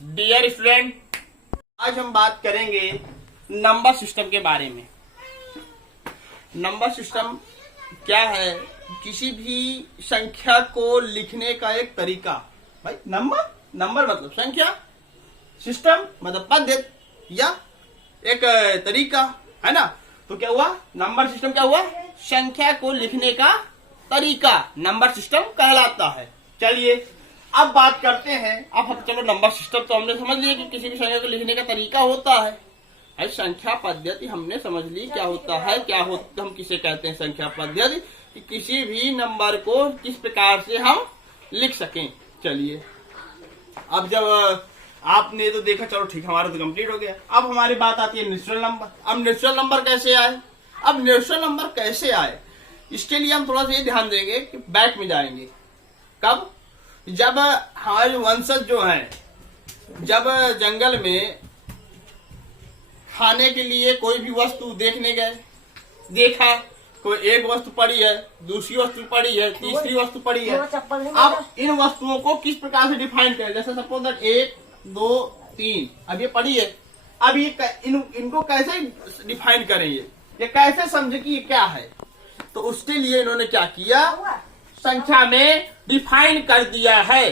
Dear student, आज हम बात करेंगे नंबर सिस्टम के बारे में। नंबर सिस्टम क्या है? किसी भी संख्या को लिखने का एक तरीका। भाई नंबर मतलब संख्या, सिस्टम मतलब पद्धति या एक तरीका, है ना। तो क्या हुआ? नंबर सिस्टम क्या हुआ? संख्या को लिखने का तरीका नंबर सिस्टम कहलाता है। चलिए अब बात करते हैं। अब चलो, नंबर सिस्टम तो हमने समझ लिया कि किसी भी संख्या को लिखने का तरीका होता है। अब संख्या पद्धति हमने समझ ली क्या होता है, हम किसे कहते हैं संख्या पद्धति, कि किसी भी नंबर को किस प्रकार से हम लिख सकें। चलिए अब जब आपने तो देखा, चलो ठीक, हमारा तो कंप्लीट हो गया। अब हमारी बात आती है नेचुरल नंबर। अब नेचुरल नंबर कैसे आए? अब नेचुरल नंबर कैसे आए, इसके लिए हम थोड़ा सा ये ध्यान देंगे कि बैक में जाएंगे। कब? जब हमारे वंशज जो हैं, जब जंगल में खाने के लिए कोई भी वस्तु देखने गए, देखा कोई एक वस्तु पड़ी है, दूसरी वस्तु पड़ी है, तीसरी वस्तु पड़ी है। अब इन वस्तुओं को किस प्रकार से डिफाइन करें? जैसे सपोज दैट 1 2 3 अब ये पड़ी है। अब ये इनको कैसे डिफाइन करें? ये कैसे समझे कि ये क्या है? तो उसके लिए इन्होंने क्या किया? संख्या में डिफाइन कर दिया है।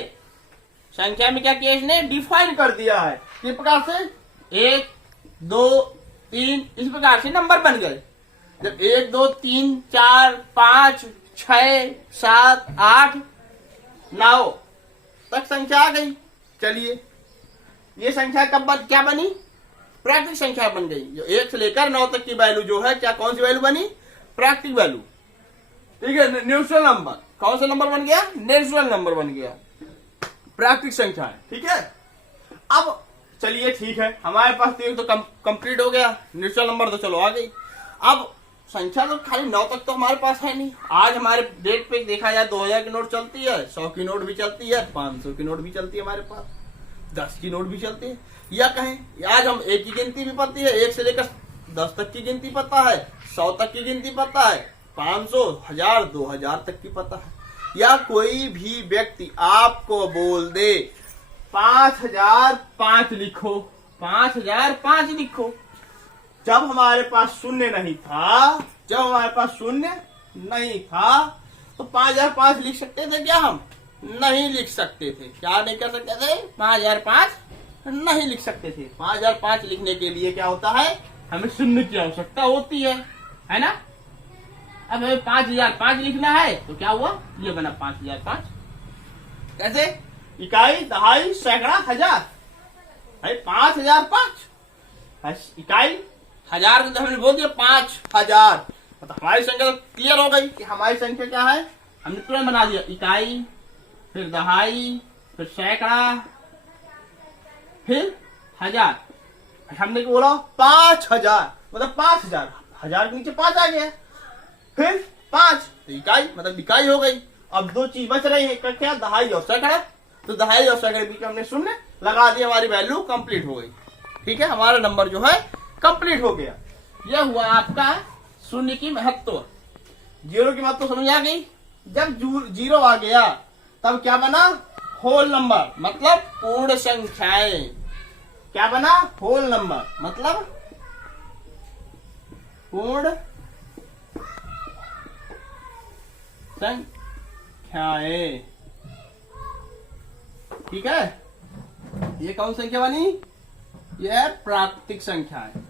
संख्या में क्या किया? इसने डिफाइन कर दिया है। किस प्रकार से? 1 2 3 इस प्रकार से नंबर बन गए। जब 1 2 3 4 5 6 7 8 9 तक संख्या आ गई। चलिए ये संख्या क्या बनी? प्राकृतिक संख्या बन गई। जो 1 से लेकर 9 तक की वैल्यू जो है, क्या कौन सी वैल्यू बनी? प्राकृतिक वैल्यू। ठीक है, नेचुरल नंबर। कौन सा नंबर बन गया? नेचुरल नंबर बन गया, प्राकृतिक संख्या है। ठीक है, अब चलिए ठीक है, हमारे पास तो एक तो कंप्लीट हो गया, नेचुरल नंबर तो चलो आ गई। अब संख्या तो खाली 9 तक तो हमारे पास है नहीं। आज हमारे डेट पे देखा जाए 2000 की नोट चलती है, 100 की नोट भी चलती है, 500 की नोट भी चलती है, हमारे पास 10 की नोट भी चलती है। या कहें आज हम 1 की गिनती भी पड़ती है, 1 से लेकर 10 तक की गिनती पता है, 100 तक की गिनती पता है, 500 1000 2000 तक की पता है। या कोई भी व्यक्ति आपको बोल दे 5005 लिखो, 5005 लिखो। जब हमारे पास शून्य नहीं था, तो 5005 लिख सकते थे क्या? हम नहीं लिख सकते थे। क्या नहीं कर सकते थे? 5005 नहीं लिख सकते थे। 5005 लिखने के लिए क्या होता है? हमें शून्य की आवश्यकता होती है ना। अब हमें 5005 लिखना है तो क्या हुआ? ये बना 5005। कैसे? इकाई, दहाई, सैकड़ा, हजार। 5005 इकाई, हजार तो हमने बोल दिया 5000। मतलब हमारी संख्या तो क्लियर हो गई कि हमारी संख्या क्या है। हमने तुरंत बना दिया इकाई, फिर दहाई, फिर सैकड़ा, फिर हजार। हमने बोला 5000 मतलब 5000, हजार के नीचे 5 आ गया, फिर 5 तो इकाई मतलब इकाई हो गई। अब 2 चीज बच रही है, क्या? दहाई और सैकड़ा। तो दहाई और सैकड़े बीच में हमने शून्य लगा दिया, हमारी वैल्यू कंप्लीट हो गई। ठीक है, हमारा नंबर जो है कंप्लीट हो गया। यह हुआ आपका शून्य की महत्व। जीरो की महत्व समझ आ गई। जब जीरो आ गया तब क्या बना? होल नंबर मतलब पूर्ण संख्याएं। क्या बना? होल नंबर मतलब पूर्ण संख्याएं। ठीक है, ये कौन संख्या बनी? यह है प्राकृतिक संख्या है।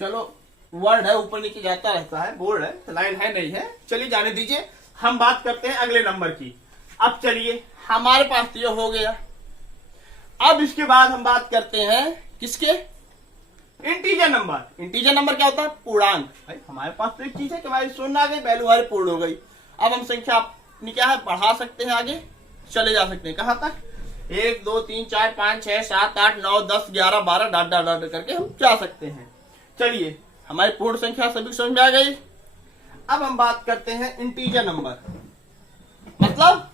चलो, वर्ड है, ऊपर नीचे जाता रहता है, बोर्ड है, लाइन है नहीं है, चलिए जाने दीजिए। हम बात करते हैं अगले नंबर की। अब चलिए, हमारे पास तो ये हो गया। अब इसके बाद हम बात करते हैं किसके? Integer number. इंटीजर नंबर क्या होता है? पूर्णांक। भाई हमारे पास तो एक चीज है कि हमारी शून्य आ गई, वैल्यू हमारी पूर्ण हो गई। अब हम संख्या अपनी क्या है, बढ़ा सकते हैं, आगे चले जा सकते हैं। कहां तक? 1 2 3 4 5 6 7 8 9 10 11 12 डाट डाट डाट करके हम जा सकते हैं। चलिए, हमारी पूर्ण संख्या सभी समझ में आ गई। अब हम बात करते हैं इंटीजर नंबर मतलब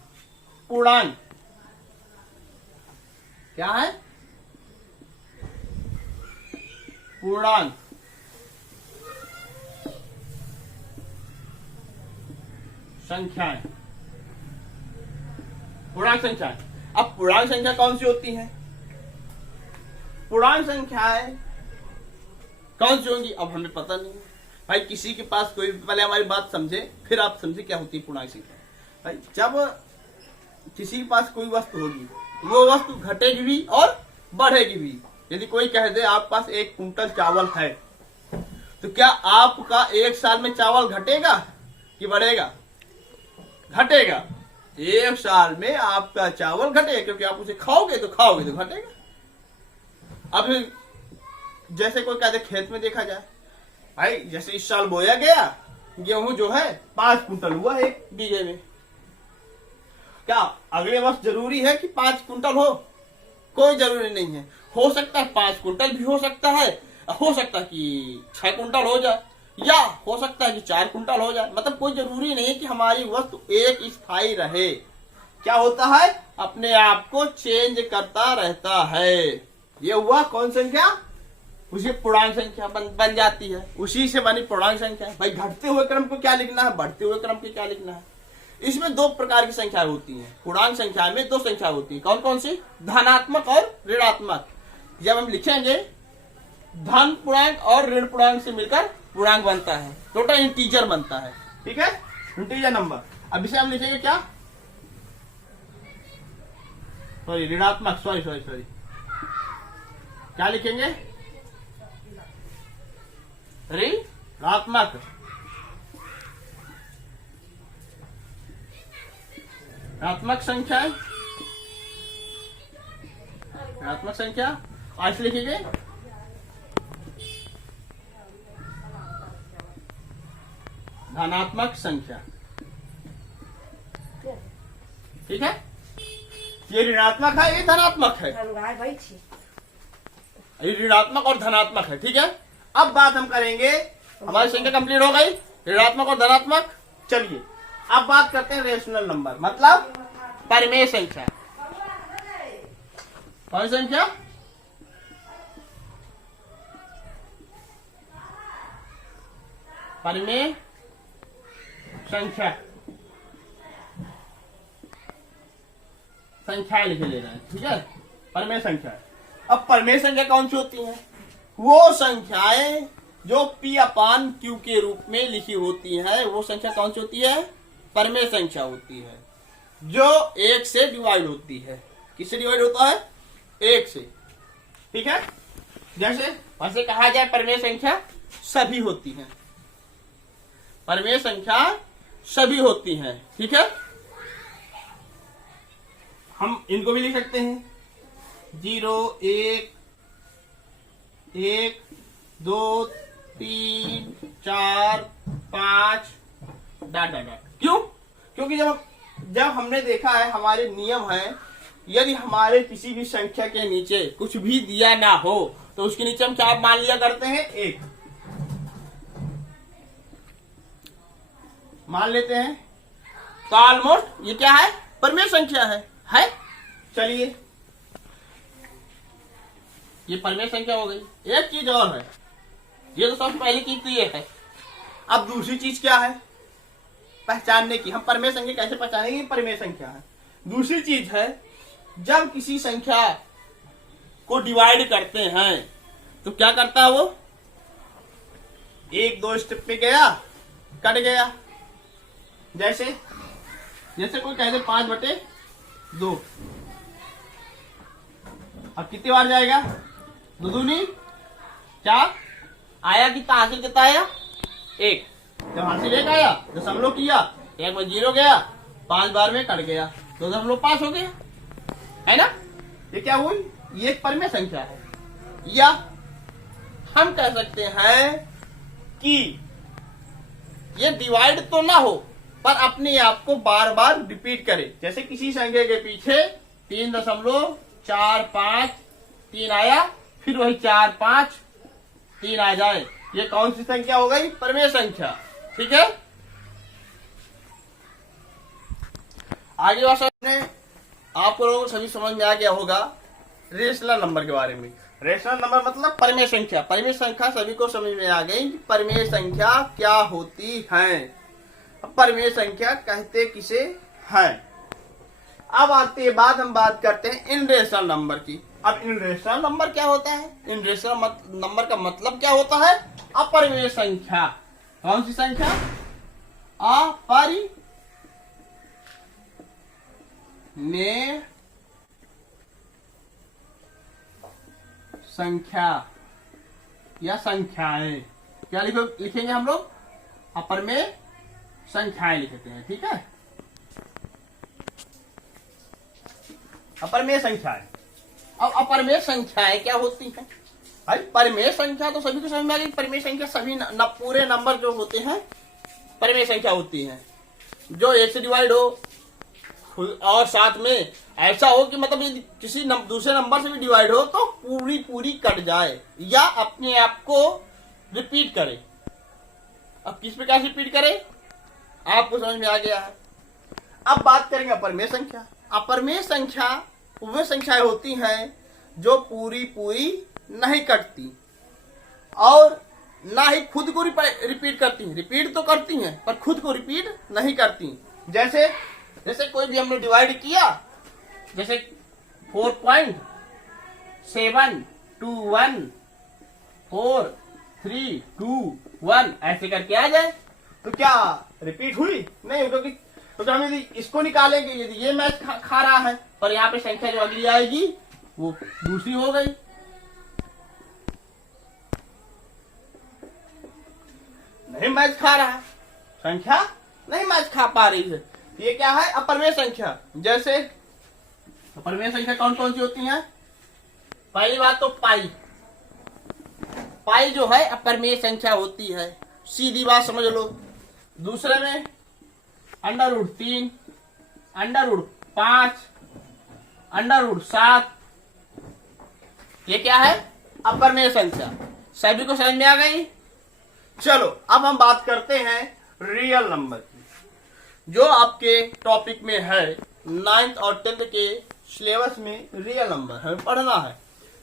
पूर्णांक। क्या है? पूर्णांक संख्याएं। पूर्णांक संख्याएं। अब पूर्णांक संख्या कौन सी होती है? पूर्णांक संख्याएं कौन सी होंगी अब हमें पता नहीं है भाई। किसी के पास कोई, पहले हमारी बात समझे फिर आप समझे क्या होती है पूर्णांक संख्या। भाई जब किसी के पास कोई वस्तु होगी, वो वस्तु घटेगी भी और बढ़ेगी भी। यदि कोई कह दे आपके पास 1 कुंटल चावल है, तो क्या आपका 1 साल में चावल घटेगा कि बढ़ेगा? घटेगा। 1 साल में आपका चावल घटेगा, क्योंकि आप उसे खाओगे तो घटेगा। अब जैसे कोई कहते खेत में देखा जाए, भाई जैसे इस साल बोया गया गेहूं जो है 5 कुंटल हुआ 1 बीघे में, क्या अगले वर्ष जरूरी है कि 5 कुंटल हो? कोई जरूरी नहीं है। हो सकता है 5 कुंटल भी हो सकता है, हो सकता है कि 6 कुंटल हो जाए, या हो सकता है कि 4 कुंटल हो जाए। मतलब कोई जरूरी नहीं है कि हमारी वस्तु एक स्थायी रहे। क्या होता है? अपने आप को चेंज करता रहता है। ये हुआ कौन संख्या? उसी पूर्णांक संख्या बन जाती है, उसी से बनी पूर्णांक संख्या। भाई घटते हुए क्रम को क्या लिखना है, बढ़ते हुए क्रम को क्या लिखना है? इसमें 2 प्रकार की संख्याएं होती हैं। पूर्णांक संख्या में 2 संख्या होती है। कौन कौन सी? धनात्मक और ऋणात्मक। जब हम लिखेंगे धन पूर्णांक और ऋण पूर्णांक से मिलकर पूर्णांक बनता है, टोटल इंटीजर बनता है। ठीक है, इंटीजर नंबर। अब इसे हम लिखेंगे क्या? सॉरी ऋणात्मक, सॉरी क्या लिखेंगे? ऋणात्मक। ऋणात्मक संख्या, ऋणात्मक संख्या ऐसे लिखेंगे धनात्मक संख्या। ठीक है, ये ऋणात्मक है, ये धनात्मक है। ये ऋणात्मक और धनात्मक है। ठीक है, अब बात हम करेंगे, हमारी संख्या कंप्लीट हो गई, ऋणात्मक और धनात्मक। चलिए अब बात करते हैं रेशनल नंबर, मतलब परिमेय संख्या। कौन संख्या? परिमेय संख्या। संख्याएं लिखे ले रहे हैं। ठीक है, परिमेय संख्या। अब परिमेय संख्या कौन सी होती है? वो संख्याएं जो P/Q के रूप में लिखी होती है, वो संख्या कौन सी होती है? परिमेय संख्या होती है, जो 1 से डिवाइड होती है। किससे डिवाइड होता है? 1 से। ठीक है, जैसे वैसे कहा जाए परिमेय संख्या सभी होती है। परिमेय संख्या सभी होती हैं। ठीक है, हम इनको भी लिख सकते हैं 0 1 1 2 3 4 5 डॉट डॉट डॉट। क्यों? क्योंकि जब हमने देखा है, हमारे नियम है, यदि हमारे किसी भी संख्या के नीचे कुछ भी दिया ना हो तो उसके नीचे हम क्या मान लिया करते हैं? 1 मान लेते हैं। तो ऑलमोस्ट ये क्या है? परिमेय संख्या है? चलिए, ये परिमेय संख्या हो गई। एक चीज और है, ये तो सबसे पहली चीज तो ये है। अब दूसरी चीज क्या है पहचानने की? हम परिमेय संख्या कैसे पहचानेंगे परिमेय संख्या है? दूसरी चीज है, जब किसी संख्या को डिवाइड करते हैं तो क्या करता है वो? 1-2 स्टेप पे गया, कट गया। जैसे कोई कहते 5/2। अब कितनी बार जाएगा? 2 दूनी 4 आया, कितना हासिल कितना आया? 1। जब हासिल 1 आया, दशमलव किया, 1 में 0 गया, 5 बार में कट गया, 2.5 हो गया, है ना? ये क्या हुई? ये एक परिमेय संख्या है। या हम कह सकते हैं कि ये डिवाइड तो ना हो, पर अपने आप को बार बार रिपीट करे। जैसे किसी संख्या के पीछे 3.453 आया, फिर वही 4 5 3 आ जाए, ये कौन सी संख्या हो गई? परिमेय संख्या। ठीक है, आगे बात ने आप लोगों को सभी समझ में आ गया होगा रेशनल नंबर के बारे में। रेशनल नंबर मतलब परिमेय संख्या। परिमेय संख्या सभी को समझ में आ गई कि परिमेय संख्या क्या होती है। परिमेय संख्या कहते किसे हैं। अब आते बाद हम बात करते हैं इनरेशनल नंबर की। अब इनरेशनल नंबर क्या होता है? इनरेशनल नंबर का मतलब क्या होता है? अपरिमेय संख्या। कौन सी संख्या? अपरिमेय संख्या या संख्याएं। क्या लिखेंगे हम लोग? अपरिमेय संख्याएं लिखते हैं। ठीक है, अपरिमेय संख्याएं। अब अपरिमेय संख्याएं क्या होती हैं? भाई परिमेय संख्या तो सभी को समझ में आ गई। परिमेय संख्या सभी पूरे नंबर जो होते हैं परिमेय संख्या होती हैं, जो एक से डिवाइड हो और साथ में ऐसा हो कि मतलब यदि किसी दूसरे नंबर से भी डिवाइड हो तो पूरी कट जाए या अपने आप को रिपीट करे। अब किस प्रकार से रिपीट करे आपको समझ में आ गया है। अब बात करेंगे अपरिमेय संख्या। अपरिमेय संख्या वे संख्याएं होती हैं जो पूरी नहीं कटती और ना ही खुद को रिपीट करती हैं। रिपीट तो करती हैं पर खुद को रिपीट नहीं करती। जैसे कोई भी हमने डिवाइड किया, जैसे 4.721 4 3 2 1 ऐसे करके आ जाए तो क्या रिपीट हुई? नहीं, क्योंकि हम यदि इसको निकालेंगे, यदि ये मैच खा रहा है पर यहाँ पे संख्या जो अगली आएगी वो दूसरी हो गई। नहीं मैच खा रहा, संख्या नहीं मैच खा पा रही है। ये क्या है? अपरिमेय संख्या। जैसे अपरिमेय संख्या कौन कौन सी होती हैं? पहली बात तो पाई जो है अपरिमेय संख्या होती है, सीधी बात समझ लो। दूसरे में √3, √5, √7, ये क्या है? अपरिमेय संख्या। सभी को समझ में आ गई? चलो अब हम बात करते हैं रियल नंबर की, जो आपके टॉपिक में है 9th और 10th के सिलेबस में। रियल नंबर हमें पढ़ना है।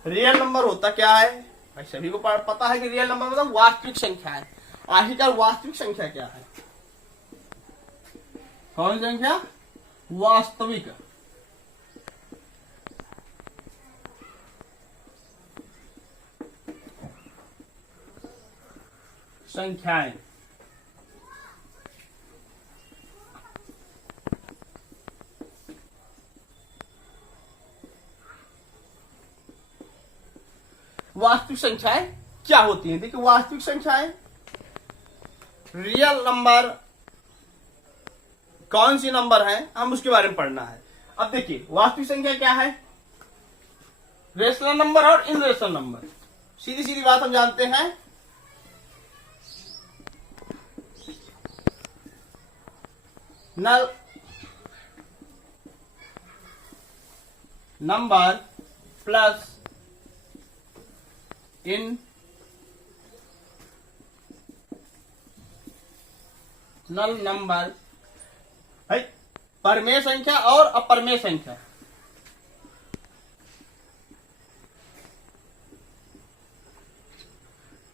रियल नंबर होता क्या है? भाई सभी को पता है कि रियल नंबर मतलब वास्तविक संख्या है। आखिरकार वास्तविक संख्या क्या है? कौन सी संख्या? वास्तविक संख्याएं। वास्तविक संख्याएं क्या होती हैं? देखिए, वास्तविक संख्याएं, रियल नंबर कौन सी नंबर है हम उसके बारे में पढ़ना है। अब देखिए, वास्तविक संख्या क्या है? रेशनल नंबर और इनरेशनल नंबर। सीधी सीधी बात हम जानते हैं। नल नंबर प्लस इन नल नंबर है परिमेय संख्या और अपरिमेय संख्या।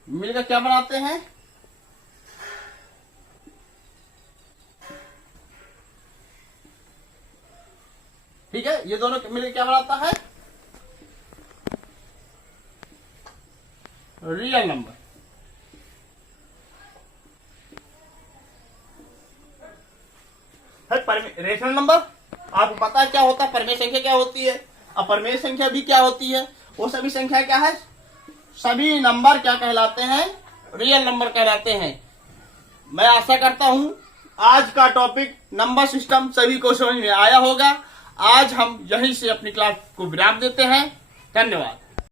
मिलकर क्या बनाते हैं? ठीक है, ये दोनों मिलकर क्या बनाता है? Real number. रेशनल नंबर आपको पता है क्या होता है? परिमेय संख्या क्या होती है, अपरिमेय संख्या भी क्या होती है। वो सभी संख्या क्या है? सभी नंबर क्या कहलाते हैं? रियल नंबर कहलाते हैं। मैं आशा करता हूं आज का टॉपिक नंबर सिस्टम सभी को समझ में आया होगा। आज हम यहीं से अपनी क्लास को विराम देते हैं। धन्यवाद।